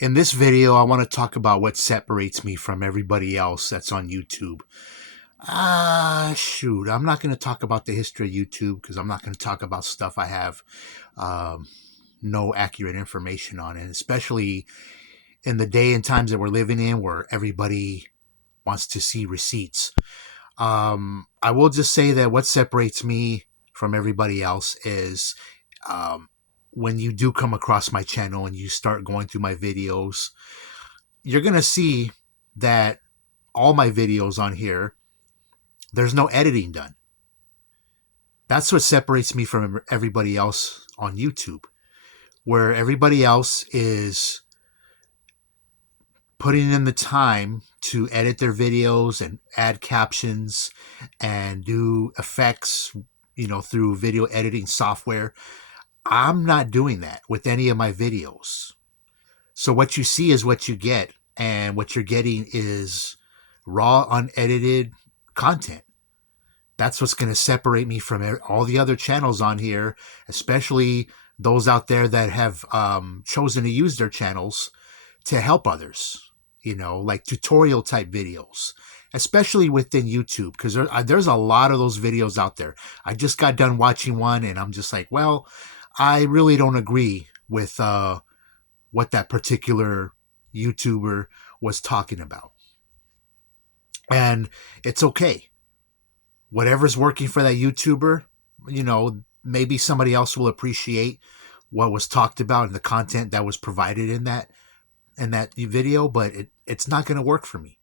In this video, I want to talk about what separates me from everybody else that's on YouTube. Shoot, I'm not going to talk about the history of YouTube because I'm not going to talk about stuff I have um, no accurate information on, and especially in the day and times that we're living in where everybody wants to see receipts. I will just say that what separates me from everybody else is um, when you do come across my channel and you start going through my videos, you're going to see that all my videos on here, there's no editing done. That's what separates me from everybody else on YouTube, where everybody else is putting in the time to edit their videos and add captions and do effects, through video editing software. I'm not doing that with any of my videos. So what you see is what you get, and what you're getting is raw, unedited content. That's what's going to separate me from all the other channels on here, especially those out there that have chosen to use their channels to help others, like tutorial type videos, especially within YouTube, because there's a lot of those videos out there. I just got done watching one and I'm just like, well, I really don't agree with what that particular YouTuber was talking about. And it's okay. Whatever's working for that YouTuber, maybe somebody else will appreciate what was talked about and the content that was provided in that video, but it's not going to work for me.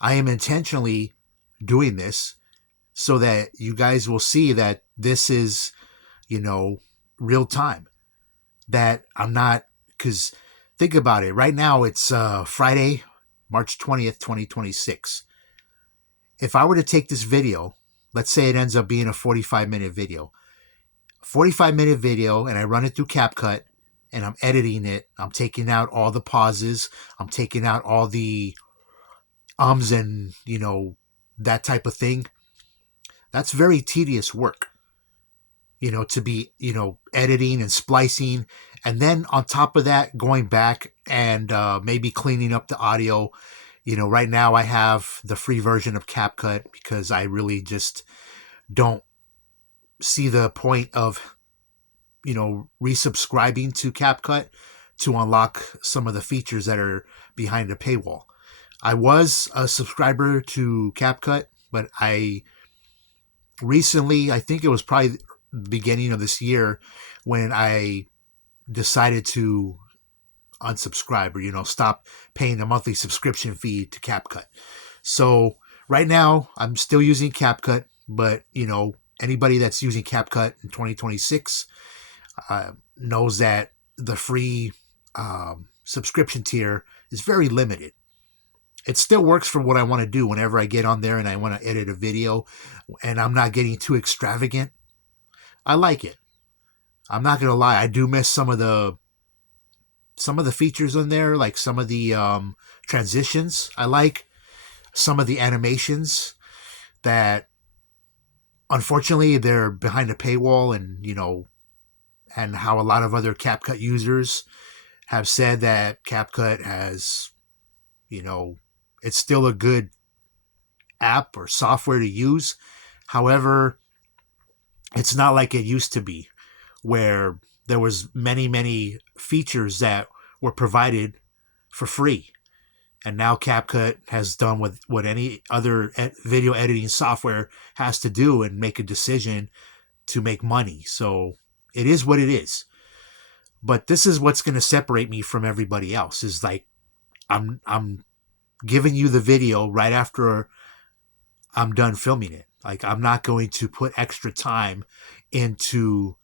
I am intentionally doing this so that you guys will see that this is, real time. That I'm not, because think about it. Right now it's Friday, March 20th, 2026. If I were to take this video, let's say it ends up being a 45-minute video. 45-minute video, and I run it through CapCut, and I'm editing it. I'm taking out all the pauses. I'm taking out all the ums and, that type of thing. That's very tedious work, to be, editing and splicing. And then on top of that, going back and maybe cleaning up the audio. Right now I have the free version of CapCut because I really just don't see the point of, resubscribing to CapCut to unlock some of the features that are behind the paywall. I was a subscriber to CapCut, but I think it was probably the beginning of this year when I decided to unsubscribe or, stop paying a monthly subscription fee to CapCut. So right now I'm still using CapCut, but, anybody that's using CapCut in 2026 knows that the free subscription tier is very limited. It still works for what I want to do whenever I get on there and I want to edit a video and I'm not getting too extravagant. I like it. I'm not going to lie. I do miss some of the features on there, like some of the transitions. I like some of the animations that, unfortunately, they're behind a paywall, and and how a lot of other CapCut users have said that CapCut has, it's still a good app or software to use. However, it's not like it used to be, where there was many features that were provided for free. And now CapCut has done what any other video editing software has to do and make a decision to make money. So it is what it is. But this is what's going to separate me from everybody else, is like I'm giving you the video right after I'm done filming it. Like, I'm not going to put extra time into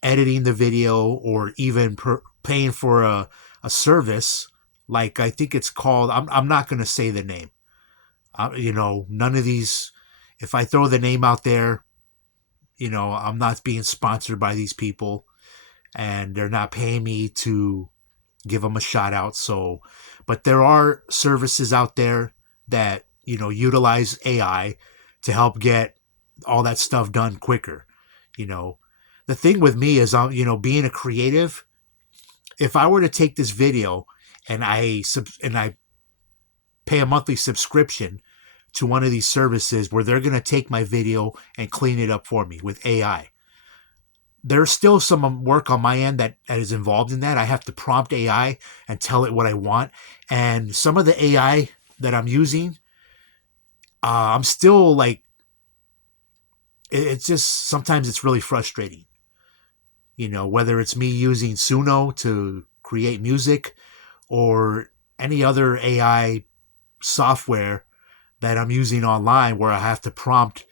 editing the video or even paying for a service, like I think it's called. I'm not going to say the name. None of these. If I throw the name out there, I'm not being sponsored by these people, and they're not paying me to give them a shout out. So, but there are services out there that utilize AI to help get all that stuff done quicker. The thing with me is, being a creative, if I were to take this video and I pay a monthly subscription to one of these services where they're going to take my video and clean it up for me with AI. There's still some work on my end that is involved in that. I have to prompt AI and tell it what I want. And some of the AI that I'm using, I'm still like, it's just, sometimes it's really frustrating. Whether it's me using Suno to create music or any other AI software that I'm using online where I have to prompt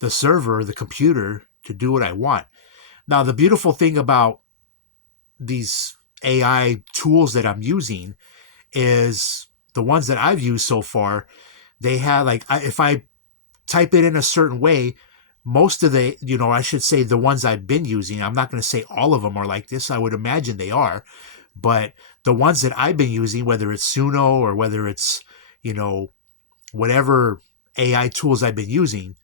the server, the computer, to do what I want. Now, the beautiful thing about these AI tools that I'm using is the ones that I've used so far, they have if I type it in a certain way, most of the, I should say the ones I've been using, I'm not going to say all of them are like this. I would imagine they are. But the ones that I've been using, whether it's Suno or whether it's, whatever AI tools I've been using,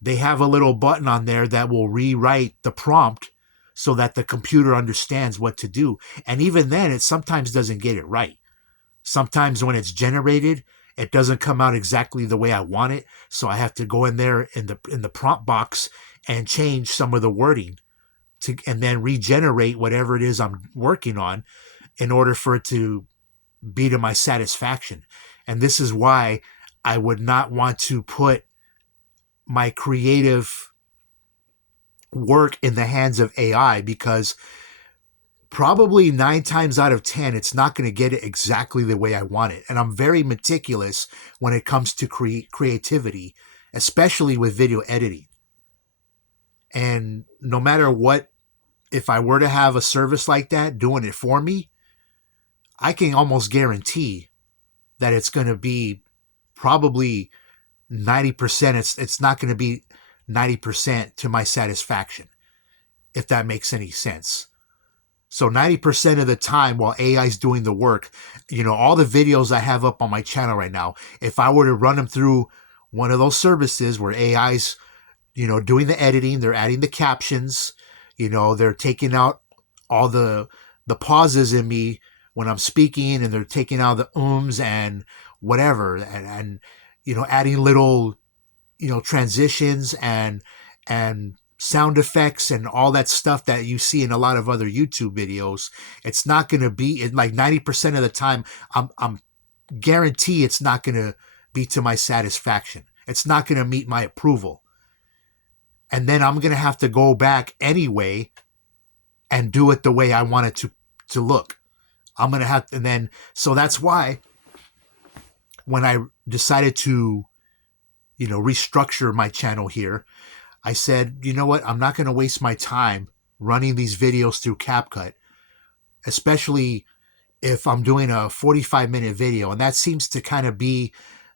they have a little button on there that will rewrite the prompt so that the computer understands what to do. And even then, it sometimes doesn't get it right. Sometimes when it's generated, it doesn't come out exactly the way I want it. So I have to go in there in the prompt box and change some of the wording and then regenerate whatever it is I'm working on in order for it to be to my satisfaction. And this is why I would not want to put my creative work in the hands of AI, because probably 9 times out of 10, it's not going to get it exactly the way I want it. And I'm very meticulous when it comes to creativity, especially with video editing. And no matter what, if I were to have a service like that doing it for me, I can almost guarantee that it's going to be probably 90%. It's not going to be 90% to my satisfaction, if that makes any sense. So 90% of the time while AI is doing the work, all the videos I have up on my channel right now, if I were to run them through one of those services where AI's, doing the editing, they're adding the captions, they're taking out all the pauses in me when I'm speaking, and they're taking out the ums and whatever, and adding little, transitions and sound effects and all that stuff that you see in a lot of other YouTube videos. It's not going to be, like 90% of the time, I'm guarantee it's not going to be to my satisfaction. It's not going to meet my approval. And then I'm going to have to go back anyway and do it the way I want it to look. I'm going to have to, and then, so that's why when I decided to, restructure my channel here, I said, you know what, I'm not going to waste my time running these videos through CapCut, especially if I'm doing a 45-minute video. And that seems to kind of be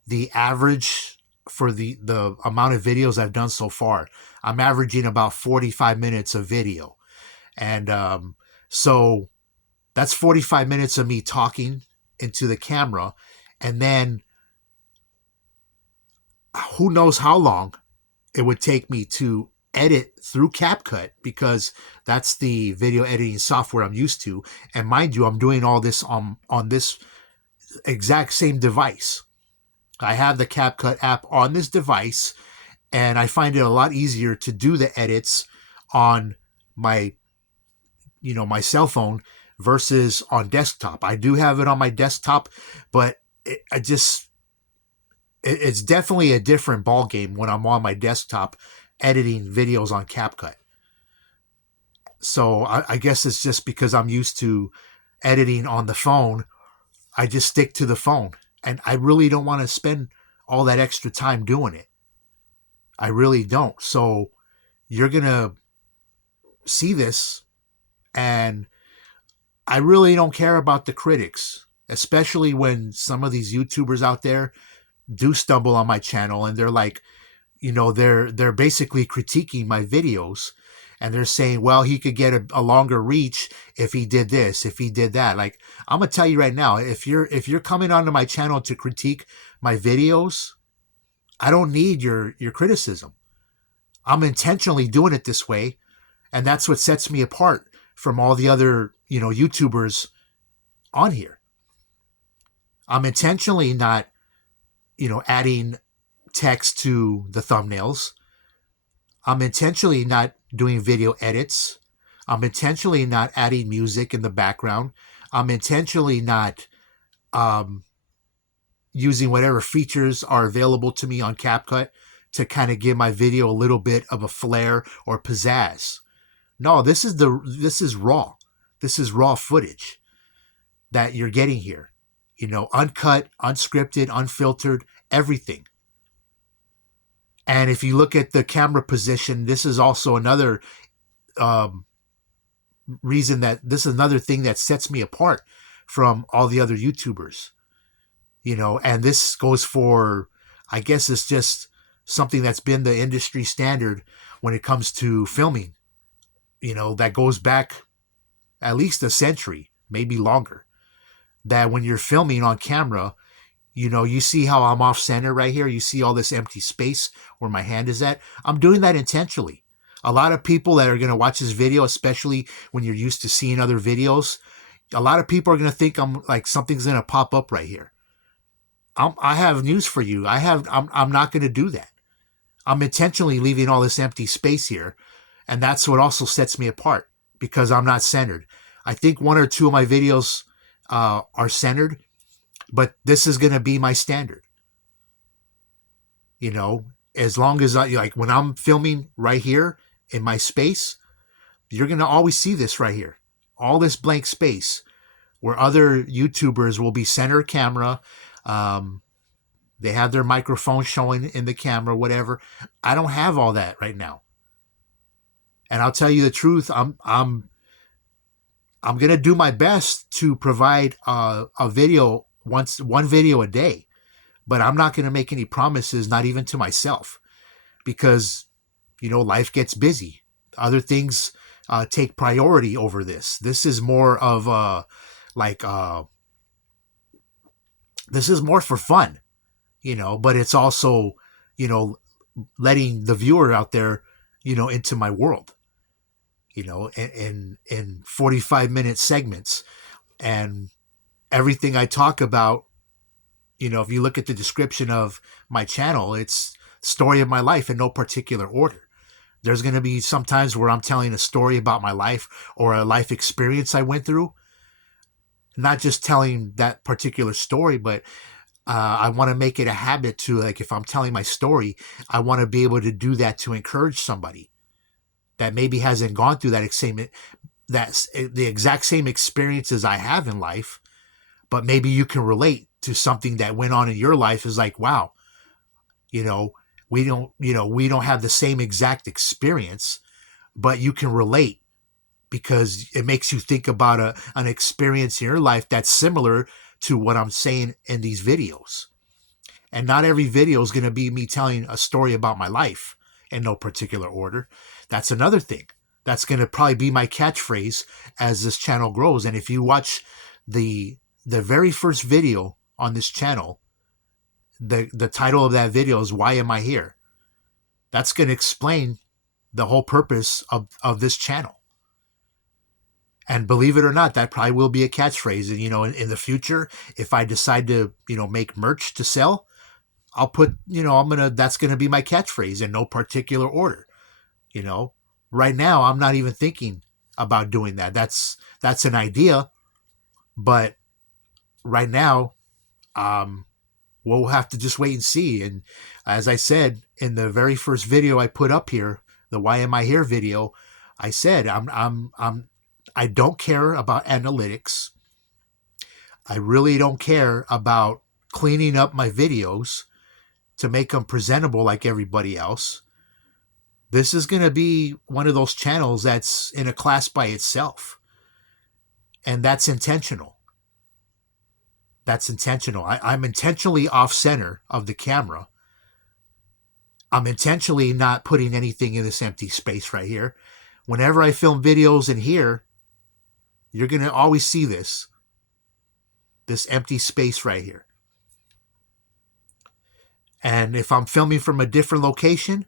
the average for the amount of videos I've done so far. I'm averaging about 45 minutes of video. And so that's 45 minutes of me talking into the camera. And then who knows how long it would take me to edit through CapCut, because that's the video editing software I'm used to. And mind you, I'm doing all this on this exact same device. I have the CapCut app on this device, and I find it a lot easier to do the edits on my, my cell phone versus on desktop. I do have it on my desktop, but it's definitely a different ball game when I'm on my desktop editing videos on CapCut. So I guess it's just because I'm used to editing on the phone. I just stick to the phone, and I really don't want to spend all that extra time doing it. I really don't. So you're going to see this, and I really don't care about the critics, especially when some of these YouTubers out there do stumble on my channel and they're like, they're basically critiquing my videos, and they're saying, well, he could get a longer reach if he did this, if he did that. Like, I'm gonna tell you right now, if you're coming onto my channel to critique my videos, I don't need your criticism. I'm intentionally doing it this way, and that's what sets me apart from all the other, YouTubers on here. I'm intentionally not, adding text to the thumbnails. I'm intentionally not doing video edits. I'm intentionally not adding music in the background. I'm intentionally not um, using whatever features are available to me on CapCut to kind of give my video a little bit of a flair or pizzazz. No, this is raw. This is raw footage that you're getting here. Uncut, unscripted, unfiltered, everything. And if you look at the camera position, this is also another um, reason that this is another thing that sets me apart from all the other YouTubers. And this goes for, I guess it's just something that's been the industry standard when it comes to filming. That goes back at least a century, maybe longer. That when you're filming on camera, you see how I'm off center right here. You see all this empty space where my hand is at. I'm doing that intentionally. A lot of people that are going to watch this video, especially when you're used to seeing other videos, a lot of people are going to think I'm like something's going to pop up right here. I have news for you. I'm not going to do that. I'm intentionally leaving all this empty space here, and that's what also sets me apart because I'm not centered. I think one or two of my videos are centered, but this is going to be my standard. As long as when I'm filming right here in my space, you're going to always see this right here. All this blank space where other YouTubers will be center camera. They have their microphone showing in the camera, whatever. I don't have all that right now. And I'll tell you the truth, I'm going to do my best to provide a video one video a day, but I'm not going to make any promises, not even to myself, because life gets busy. Other things take priority over this. This is more of this is more for fun, but it's also letting the viewer out there into my world, in 45-minute segments. And everything I talk about, if you look at the description of my channel, it's story of my life in no particular order. There's going to be some times where I'm telling a story about my life or a life experience I went through. Not just telling that particular story, but I want to make it a habit to, like, if I'm telling my story, I want to be able to do that to encourage somebody that maybe hasn't gone through that's the exact same experiences I have in life, but maybe you can relate to something that went on in your life. Is like, wow, we don't have the same exact experience, but you can relate because it makes you think about an experience in your life that's similar to what I'm saying in these videos. And not every video is going to be me telling a story about my life in no particular order. That's another thing. That's going to probably be my catchphrase as this channel grows. And if you watch the very first video on this channel, the title of that video is "Why Am I Here?" That's going to explain the whole purpose of this channel. And believe it or not, that probably will be a catchphrase. And, in the future, if I decide to, make merch to sell, I'll put, that's going to be my catchphrase in no particular order. Right now, I'm not even thinking about doing that. That's an idea. But right now, we'll have to just wait and see. And as I said, in the very first video I put up here, the "Why Am I Here" video, I said, I don't care about analytics. I really don't care about cleaning up my videos to make them presentable like everybody else. This is going to be one of those channels that's in a class by itself. And that's intentional. That's intentional. I'm intentionally off center of the camera. I'm intentionally not putting anything in this empty space right here. Whenever I film videos in here, you're going to always see this empty space right here. And if I'm filming from a different location,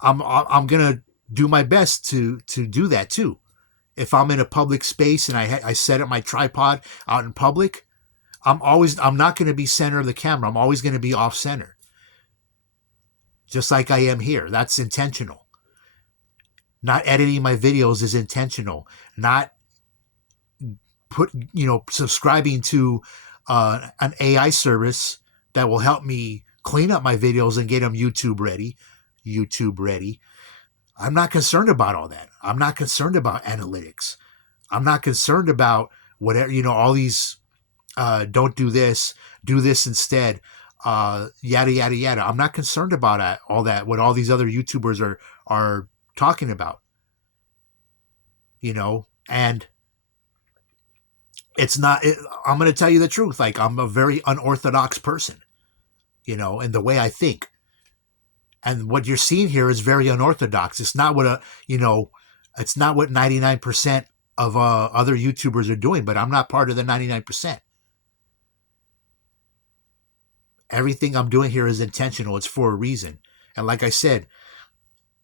I'm going to do my best to do that too. If I'm in a public space and I set up my tripod out in public, I'm not going to be center of the camera. I'm always going to be off center, just like I am here. That's intentional. Not editing my videos is intentional. Not subscribing to an AI service that will help me clean up my videos and get them YouTube ready. I'm not concerned about all that. I'm not concerned about analytics. I'm not concerned about whatever, all these, don't do this instead, yada, yada, yada. I'm not concerned about all that, what all these other YouTubers are talking about, and it's not, I'm going to tell you the truth. Like, I'm a very unorthodox person, in the way I think. And what you're seeing here is very unorthodox. It's not what it's not what 99% of other YouTubers are doing, but I'm not part of the 99%. Everything I'm doing here is intentional. It's for a reason. And like I said,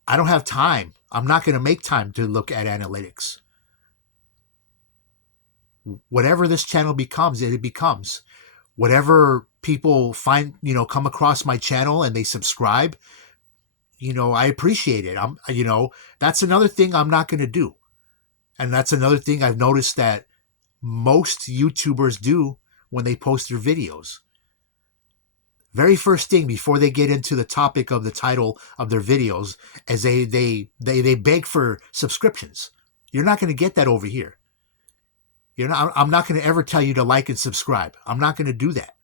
I don't have time. I'm not going to make time to look at analytics. Whatever this channel becomes, it becomes. Whatever people find, come across my channel and they subscribe, I appreciate it. That's another thing I'm not going to do. And that's another thing I've noticed that most YouTubers do when they post their videos. Very first thing before they get into the topic of the title of their videos is they beg for subscriptions. You're not going to get that over here. I'm not going to ever tell you to like and subscribe. I'm not going to do that.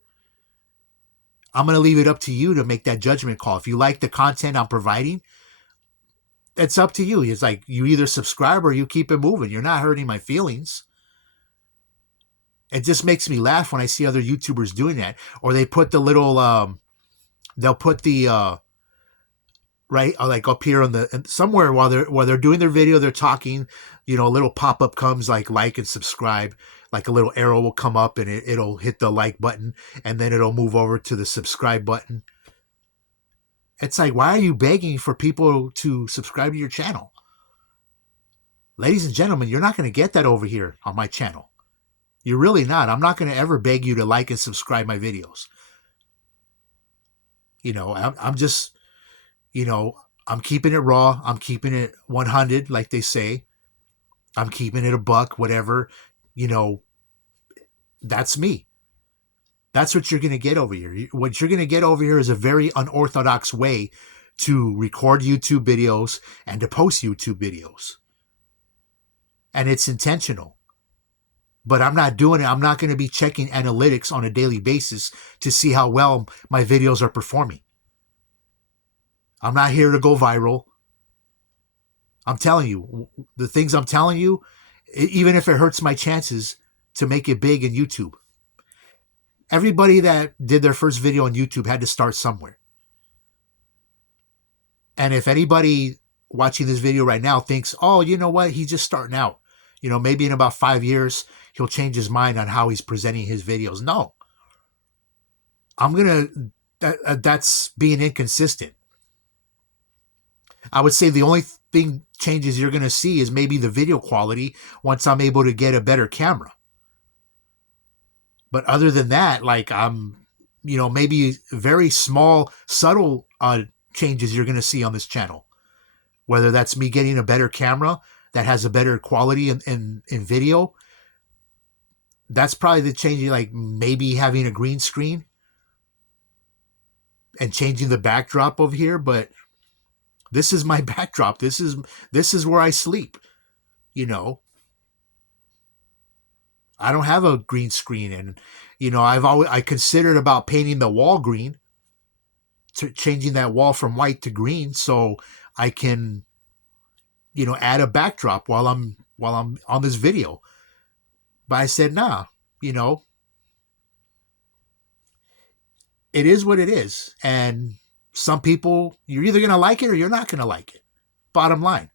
I'm going to leave it up to you to make that judgment call. If you like the content I'm providing, it's up to you. It's like you either subscribe or you keep it moving. You're not hurting my feelings. It just makes me laugh when I see other YouTubers doing that. Or they put the little, they'll put the, right, like up here on the, somewhere while they're doing their video, they're talking, a little pop-up comes like and subscribe. Like a little arrow will come up and it'll hit the like button and then it'll move over to the subscribe button. It's like, why are you begging for people to subscribe to your channel? Ladies and gentlemen, you're not going to get that over here on my channel. You're really not. I'm not going to ever beg you to like and subscribe my videos. I'm just, I'm keeping it raw. I'm keeping it 100, like they say. I'm keeping it a buck, whatever. That's me. That's what you're going to get over here. What you're going to get over here is a very unorthodox way to record YouTube videos and to post YouTube videos. And it's intentional. But I'm not doing it. I'm not going to be checking analytics on a daily basis to see how well my videos are performing. I'm not here to go viral. I'm telling you, the things I'm telling you, even if it hurts my chances to make it big in YouTube. Everybody that did their first video on YouTube had to start somewhere. And if anybody watching this video right now thinks, oh, you know what, he's just starting out. Maybe in about 5 years, he'll change his mind on how he's presenting his videos. No. That's being inconsistent. I would say the only changes you're going to see is maybe the video quality once I'm able to get a better camera. But other than that, like maybe very small, subtle changes you're going to see on this channel. Whether that's me getting a better camera that has a better quality in video. That's probably the change, like maybe having a green screen and changing the backdrop over here. But this is my backdrop. This is where I sleep. I don't have a green screen, and I considered about painting the wall green, changing that wall from white to green, so I can, add a backdrop while I'm on this video. But I said, nah, it is what it is, and some people, you're either gonna like it or you're not gonna like it. Bottom line.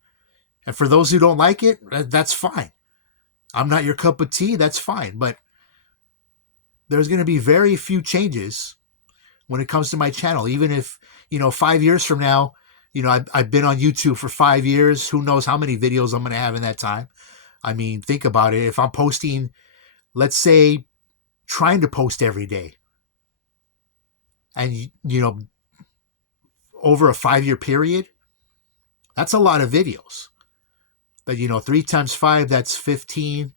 And for those who don't like it, that's fine. I'm not your cup of tea, that's fine. But there's going to be very few changes when it comes to my channel. Even if, 5 years from now, I've been on YouTube for 5 years. Who knows how many videos I'm going to have in that time. I mean, think about it. If I'm posting, let's say, trying to post every day, and over a 5-year period, that's a lot of videos. But 3 times 5, that's 15.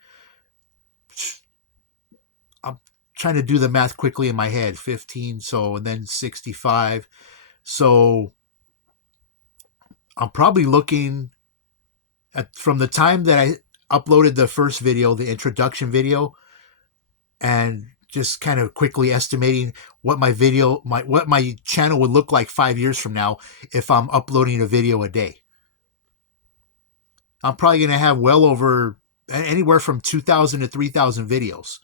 I'm trying to do the math quickly in my head. 15, so, and then 65. So I'm probably looking at, from the time that I uploaded the first video, the introduction video, and just kind of quickly estimating what my channel would look like 5 years from now if I'm uploading a video a day. I'm probably going to have well over anywhere from 2,000 to 3,000 videos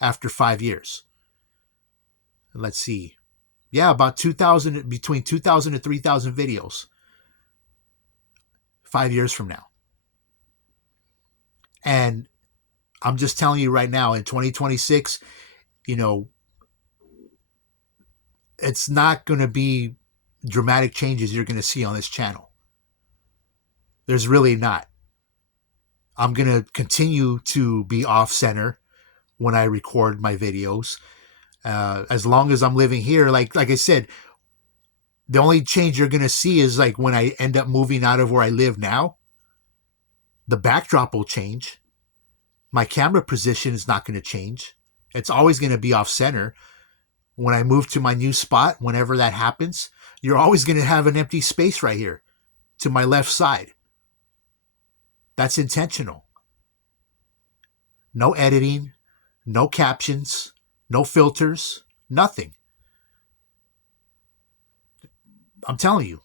after 5 years. Let's see. Yeah, about 2,000, between 2,000 to 3,000 videos 5 years from now. And I'm just telling you right now, in 2026, it's not going to be dramatic changes you're going to see on this channel. There's really not. I'm going to continue to be off center when I record my videos. As long as I'm living here, like I said, the only change you're going to see is like when I end up moving out of where I live now, the backdrop will change. My camera position is not going to change. It's always going to be off center. When I move to my new spot, whenever that happens, you're always going to have an empty space right here to my left side. That's intentional. No editing, no captions, no filters, nothing. I'm telling you,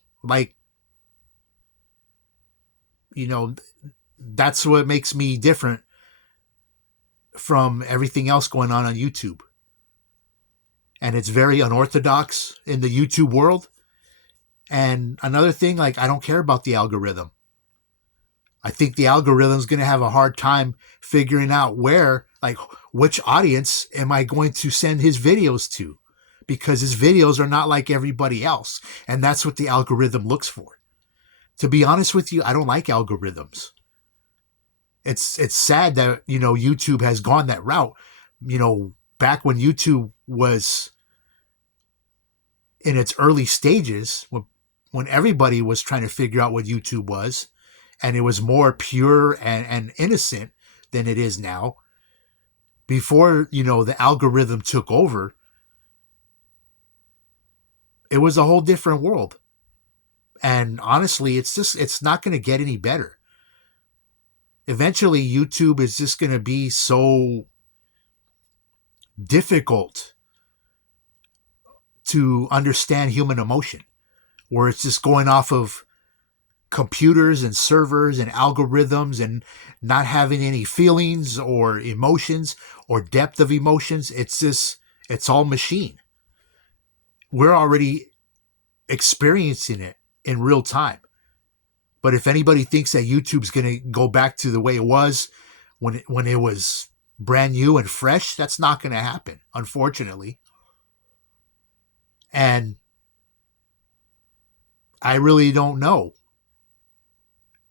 that's what makes me different from everything else going on YouTube. And it's very unorthodox in the YouTube world. And another thing, I don't care about the algorithm. I think the algorithm's going to have a hard time figuring out which audience am I going to send his videos to, because his videos are not like everybody else. And that's what the algorithm looks for. To be honest with you, I don't like algorithms. It's sad that, YouTube has gone that route. Back when YouTube was in its early stages, when everybody was trying to figure out what YouTube was, and it was more pure and innocent than it is now, before, the algorithm took over, it was a whole different world. And honestly, it's not going to get any better. Eventually, YouTube is just going to be so difficult to understand human emotion, where it's just going off of computers and servers and algorithms and not having any feelings or emotions or depth of emotions. It's all machine. We're already experiencing it in real time. But if anybody thinks that YouTube's going to go back to the way it was when it was brand new and fresh, that's not going to happen, unfortunately. And I really don't know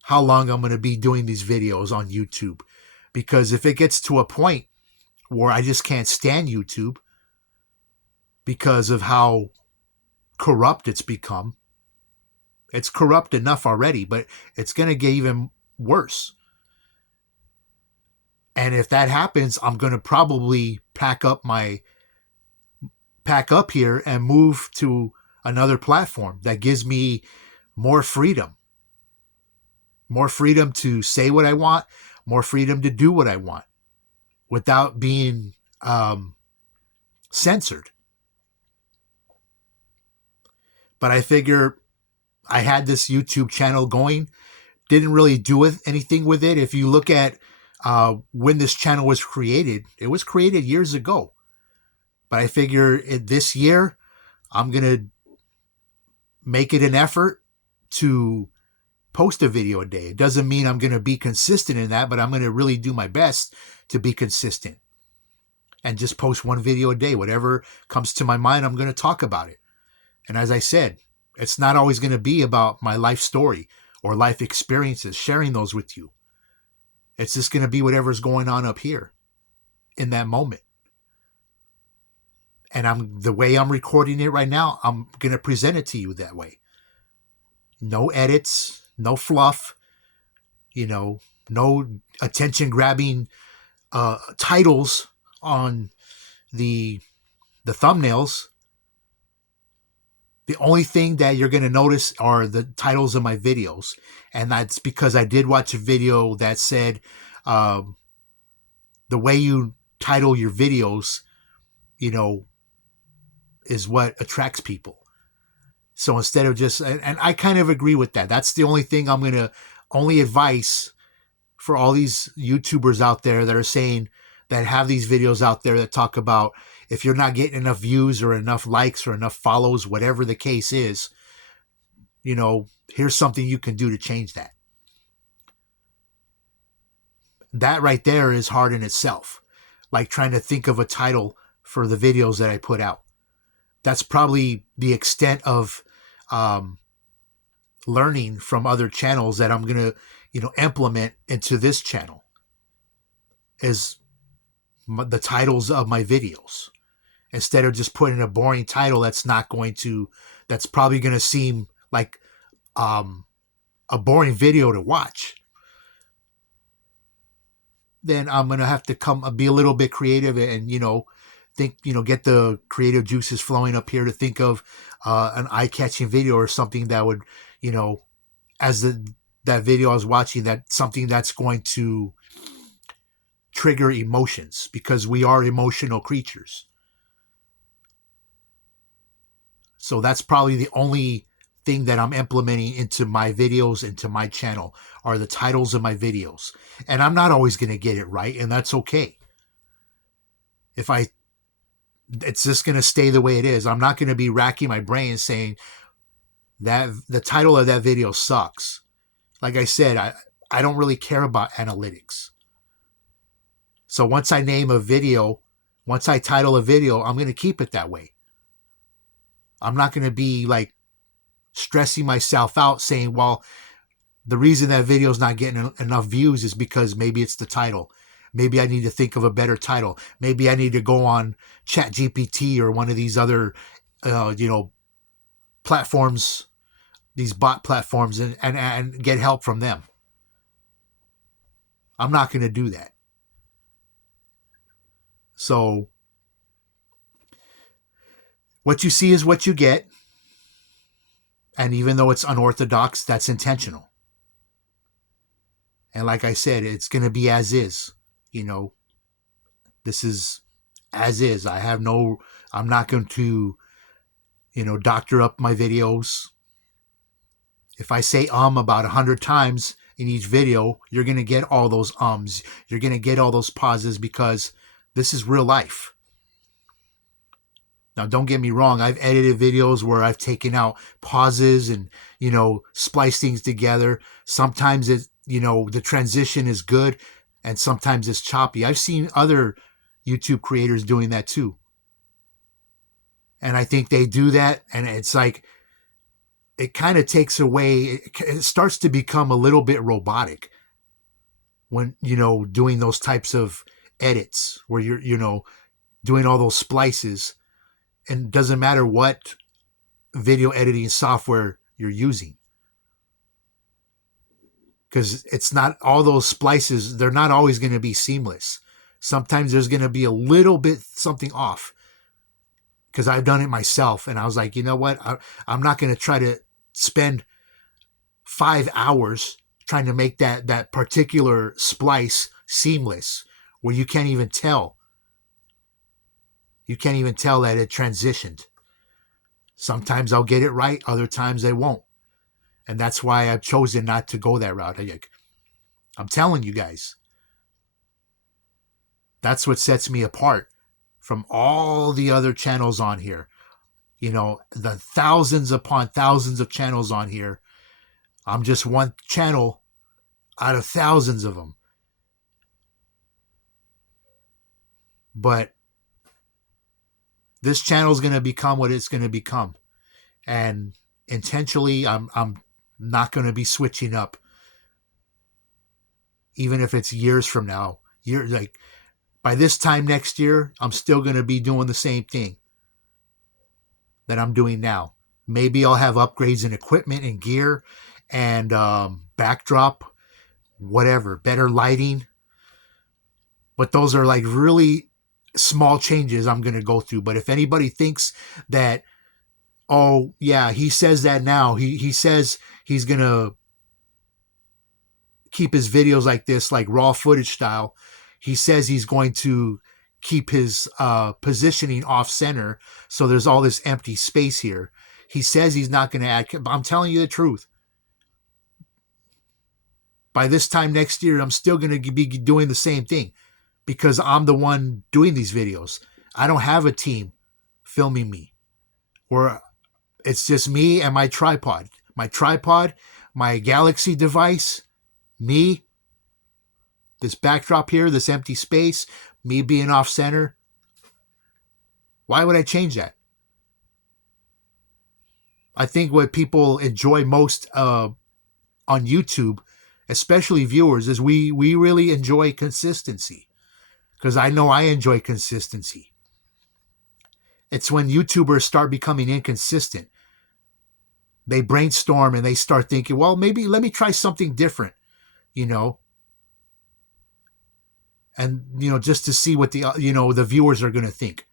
how long I'm going to be doing these videos on YouTube, because if it gets to a point where I just can't stand YouTube because of how corrupt it's become, it's corrupt enough already, but it's going to get even worse. And if that happens, I'm going to probably pack up here and move to another platform that gives me more freedom. More freedom to say what I want, more freedom to do what I want without being censored. But I figure I had this YouTube channel going, didn't really do anything with it. If you look at when this channel was created, it was created years ago. But I figure this year, I'm going to make it an effort to post a video a day. It doesn't mean I'm going to be consistent in that, but I'm going to really do my best to be consistent and just post one video a day. Whatever comes to my mind, I'm going to talk about it. And as I said, it's not always going to be about my life story or life experiences, sharing those with you. It's just going to be whatever's going on up here in that moment. And the way I'm recording it right now, I'm going to present it to you that way. No edits, no fluff, no attention grabbing titles on the thumbnails. The only thing that you're going to notice are the titles of my videos. And that's because I did watch a video that said the way you title your videos, is what attracts people. So instead of just, and I kind of agree with that. That's the only thing only advice for all these YouTubers out there that are saying, that have these videos out there that talk about, if you're not getting enough views or enough likes or enough follows, whatever the case is, here's something you can do to change that. That right there is hard in itself. Like trying to think of a title for the videos that I put out. That's probably the extent of learning from other channels that I'm going to, implement into this channel, is the titles of my videos. Instead of just putting a boring title that's probably going to seem like a boring video to watch, then I'm going to have to be a little bit creative and, think, get the creative juices flowing up here to think of an eye-catching video or something that would, as that video I was watching, that something that's going to trigger emotions, because we are emotional creatures. So that's probably the only thing that I'm implementing into my videos, into my channel, are the titles of my videos. And I'm not always going to get it right, and that's okay. It's just going to stay the way it is. I'm not going to be racking my brain saying that the title of that video sucks. Like I said, I don't really care about analytics. So once I name a video, once I title a video, I'm going to keep it that way. I'm not going to be like stressing myself out saying, well, the reason that video is not getting enough views is because maybe it's the title. Maybe I need to think of a better title. Maybe I need to go on ChatGPT or one of these other, platforms, these bot platforms, and get help from them. I'm not going to do that. So what you see is what you get. And even though it's unorthodox, that's intentional. And like I said, it's going to be as is. This is as is. I'm not going to, doctor up my videos. If I say about 100 times in each video, you're going to get all those ums. You're going to get all those pauses, because this is real life. Now, don't get me wrong. I've edited videos where I've taken out pauses and, spliced things together. Sometimes the transition is good, and sometimes it's choppy. I've seen other YouTube creators doing that too. And I think they do that, and it's like, it kind of takes away, it starts to become a little bit robotic when, doing those types of edits where you're, doing all those splices, and it doesn't matter what video editing software you're using. Because it's not all those splices, they're not always going to be seamless. Sometimes there's going to be a little bit something off. Because I've done it myself, and I was like, you know what? I'm not going to try to spend 5 hours trying to make that particular splice seamless, where you can't even tell. You can't even tell that it transitioned. Sometimes I'll get it right, other times I won't. And that's why I've chosen not to go that route. I'm telling you guys, that's what sets me apart from all the other channels on here. The thousands upon thousands of channels on here. I'm just one channel out of thousands of them. But this channel is going to become what it's going to become. And intentionally, I'm not going to be switching up even if it's years from now. Like by this time next year, I'm still going to be doing the same thing that I'm doing now. Maybe I'll have upgrades in equipment and gear and backdrop, whatever, better lighting. But those are like really small changes I'm going to go through. But if anybody thinks that, oh, yeah, he says that now, he says he's going to keep his videos like this, like raw footage style. He says he's going to keep his positioning off center. So there's all this empty space here. He says he's not going to add, I'm telling you the truth. By this time next year, I'm still going to be doing the same thing because I'm the one doing these videos. I don't have a team filming me, or it's just me and my tripod. My Galaxy device, me, this backdrop here, this empty space, me being off center. Why would I change that? I think what people enjoy most on YouTube, especially viewers, is we really enjoy consistency, because I know I enjoy consistency. It's when YouTubers start becoming inconsistent. They brainstorm and they start thinking, well, maybe let me try something different, and, just to see what the viewers are going to think.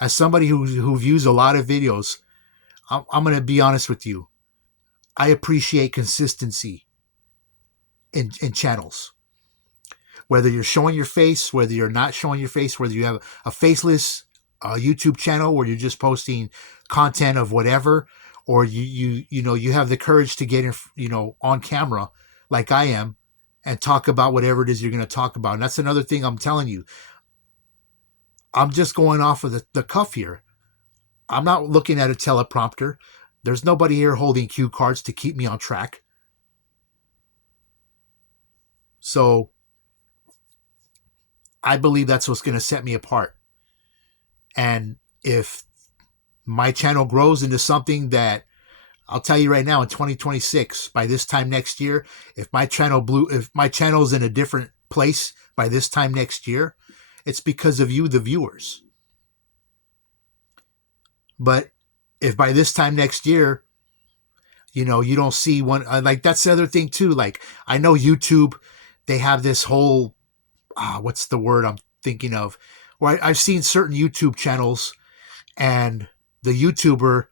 As somebody who views a lot of videos, I'm going to be honest with you. I appreciate consistency in channels. Whether you're showing your face, whether you're not showing your face, whether you have a faceless YouTube channel where you're just posting content of whatever, or you have the courage to get on camera like I am and talk about whatever it is you're going to talk about. And that's another thing I'm telling you. I'm just going off of the cuff here. I'm not looking at a teleprompter. There's nobody here holding cue cards to keep me on track. So I believe that's what's going to set me apart. And if my channel grows into something that, I'll tell you right now, in 2026, by this time next year, if my channel's in a different place by this time next year, it's because of you, the viewers. But if by this time next year, you don't see one, like that's the other thing too. Like I know YouTube, they have this whole, what's the word I'm thinking of? Where I've seen certain YouTube channels and the YouTuber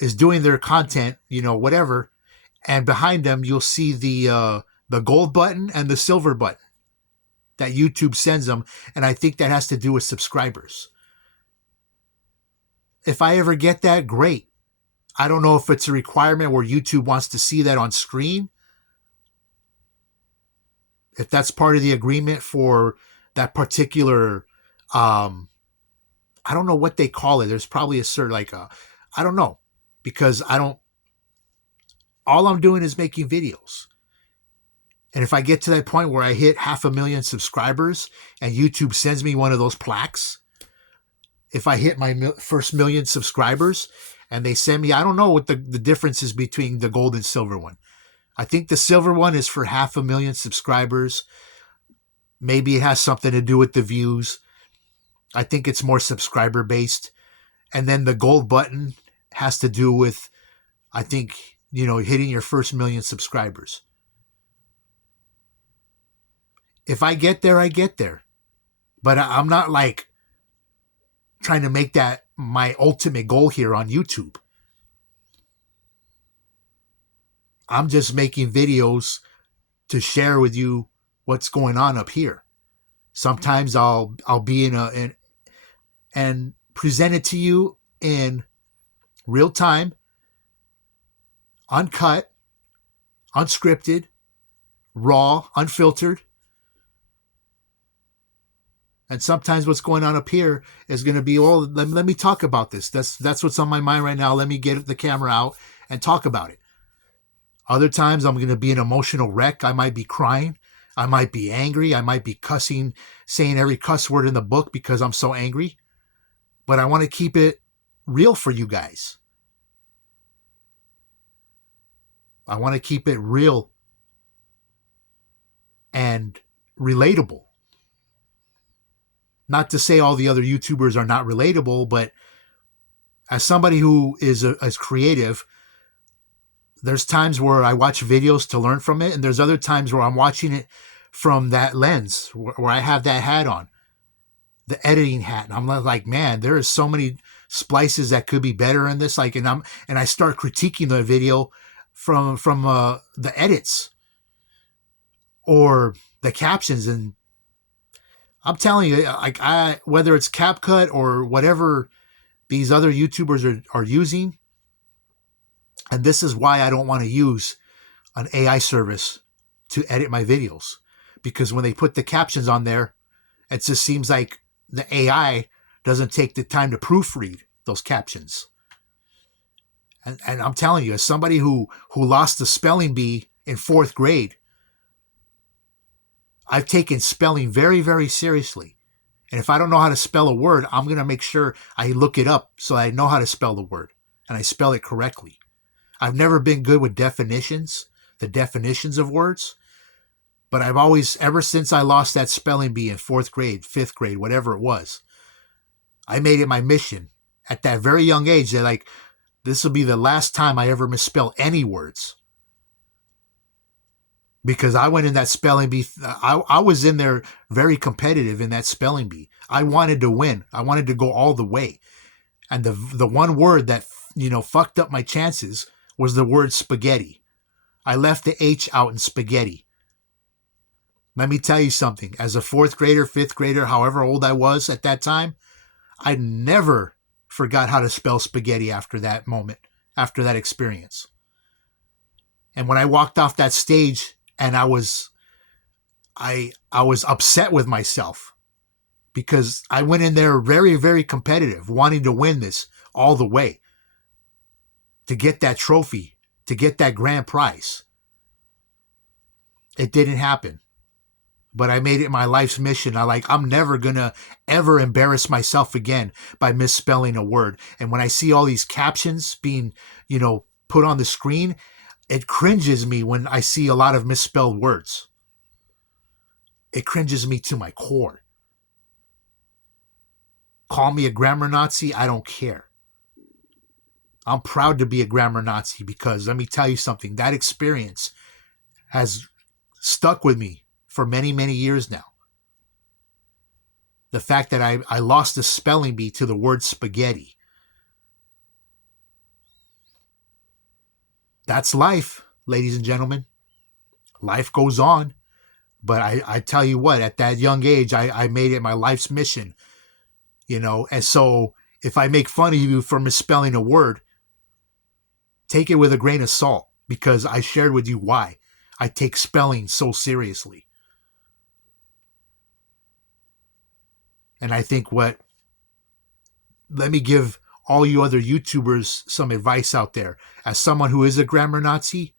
is doing their content, whatever. And behind them, you'll see the gold button and the silver button that YouTube sends them. And I think that has to do with subscribers. If I ever get that, great. I don't know if it's a requirement where YouTube wants to see that on screen. If that's part of the agreement for that particular, I don't know what they call it. There's probably a certain, I don't know, because all I'm doing is making videos. And if I get to that point where I hit 500,000 subscribers and YouTube sends me one of those plaques, if I hit my first 1,000,000 subscribers and they send me, I don't know what the difference is between the gold and silver one. I think the silver one is for 500,000 subscribers. Maybe it has something to do with the views. I think it's more subscriber based. And then the gold button has to do with, I think, hitting your first 1,000,000 subscribers. If I get there, I get there. But I'm not like trying to make that my ultimate goal here on YouTube. I'm just making videos to share with you what's going on up here. Sometimes I'll be and present it to you in real time, uncut, unscripted, raw, unfiltered. And sometimes what's going on up here is going to be, let me talk about this. That's what's on my mind right now. Let me get the camera out and talk about it. Other times I'm going to be an emotional wreck. I might be crying. I might be angry. I might be cussing, saying every cuss word in the book because I'm so angry. But I want to keep it real for you guys. I want to keep it real and relatable. Not to say all the other YouTubers are not relatable, but as somebody who is as creative, there's times where I watch videos to learn from it, and there's other times where I'm watching it from that lens, where I have that hat on, the editing hat, and I'm like, man, there is so many splices that could be better in this. Like, and I start critiquing the video from the edits or the captions, and I'm telling you, like, whether it's CapCut or whatever these other YouTubers are using, and this is why I don't want to use an AI service to edit my videos, because when they put the captions on there, it just seems like the AI doesn't take the time to proofread those captions. And I'm telling you, as somebody who lost the spelling bee in 4th grade, I've taken spelling very, very seriously. And if I don't know how to spell a word, I'm going to make sure I look it up so I know how to spell the word and I spell it correctly. I've never been good with definitions, the definitions of words, but I've always, ever since I lost that spelling bee in 4th grade, 5th grade, whatever it was, I made it my mission at that very young age that, like, this will be the last time I ever misspell any words. Because I went in that spelling bee, I was in there very competitive in that spelling bee. I wanted to win. I wanted to go all the way. And the one word that, fucked up my chances was the word spaghetti. I left the H out in spaghetti. Let me tell you something. As a 4th grader, 5th grader, however old I was at that time, I never forgot how to spell spaghetti after that moment, after that experience. And when I walked off that stage, and I was upset with myself, because I went in there very, very competitive, wanting to win this all the way, to get that trophy, to get that grand prize. It didn't happen. But I made it my life's mission. I'm never going to ever embarrass myself again by misspelling a word. And when I see all these captions being, put on the screen, it cringes me when I see a lot of misspelled words. It cringes me to my core. Call me a grammar Nazi, I don't care. I'm proud to be a grammar Nazi, because let me tell you something, that experience has stuck with me for many, many years now. The fact that I lost the spelling bee to the word spaghetti. That's life, ladies and gentlemen. Life goes on. But I tell you what, at that young age, I made it my life's mission. And so if I make fun of you for misspelling a word, take it with a grain of salt, because I shared with you why I take spelling so seriously. And I think let me give all you other YouTubers some advice out there. As someone who is a grammar Nazi,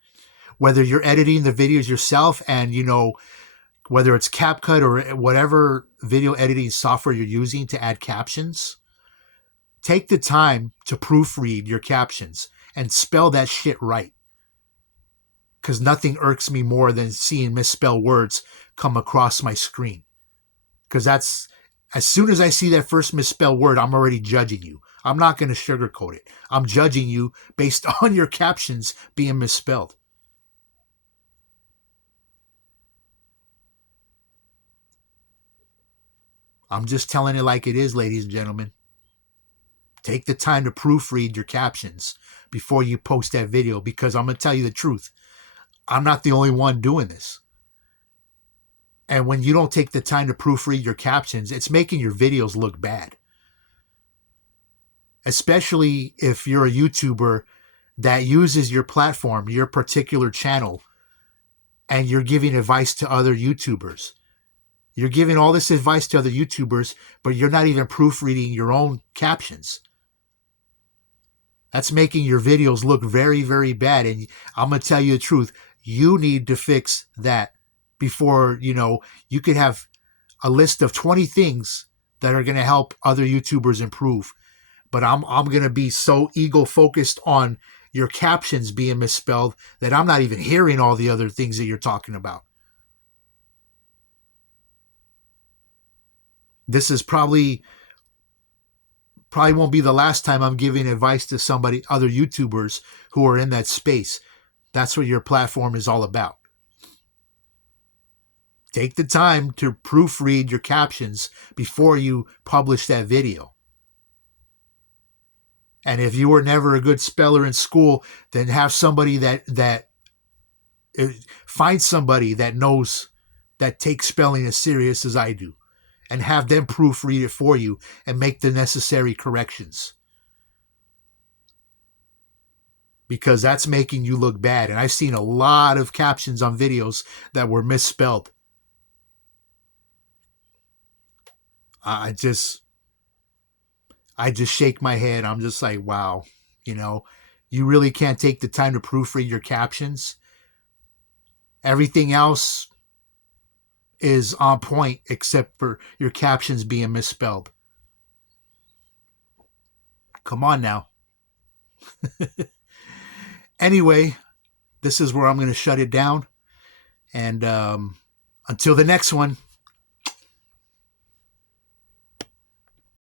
whether you're editing the videos yourself and, whether it's CapCut or whatever video editing software you're using to add captions, take the time to proofread your captions and spell that shit right. Because nothing irks me more than seeing misspelled words come across my screen. Because as soon as I see that first misspelled word, I'm already judging you. I'm not going to sugarcoat it. I'm judging you based on your captions being misspelled. I'm just telling it like it is, ladies and gentlemen. Take the time to proofread your captions before you post that video, because I'm going to tell you the truth. I'm not the only one doing this. And when you don't take the time to proofread your captions, it's making your videos look bad. Especially if you're a YouTuber that uses your platform, your particular channel, and you're giving advice to other YouTubers. You're giving all this advice to other YouTubers, but you're not even proofreading your own captions. That's making your videos look very, very bad. And I'm going to tell you the truth. You need to fix that before, you could have a list of 20 things that are going to help other YouTubers improve. But I'm going to be so ego focused on your captions being misspelled that I'm not even hearing all the other things that you're talking about. This is probably won't be the last time I'm giving advice to other YouTubers who are in that space. That's what your platform is all about. Take the time to proofread your captions before you publish that video. And if you were never a good speller in school, then have somebody find somebody that knows, that takes spelling as serious as I do, and have them proofread it for you and make the necessary corrections. Because that's making you look bad. And I've seen a lot of captions on videos that were misspelled. I just shake my head. I'm just like, wow, you really can't take the time to proofread your captions. Everything else is on point except for your captions being misspelled. Come on now. Anyway, this is where I'm going to shut it down. And until the next one.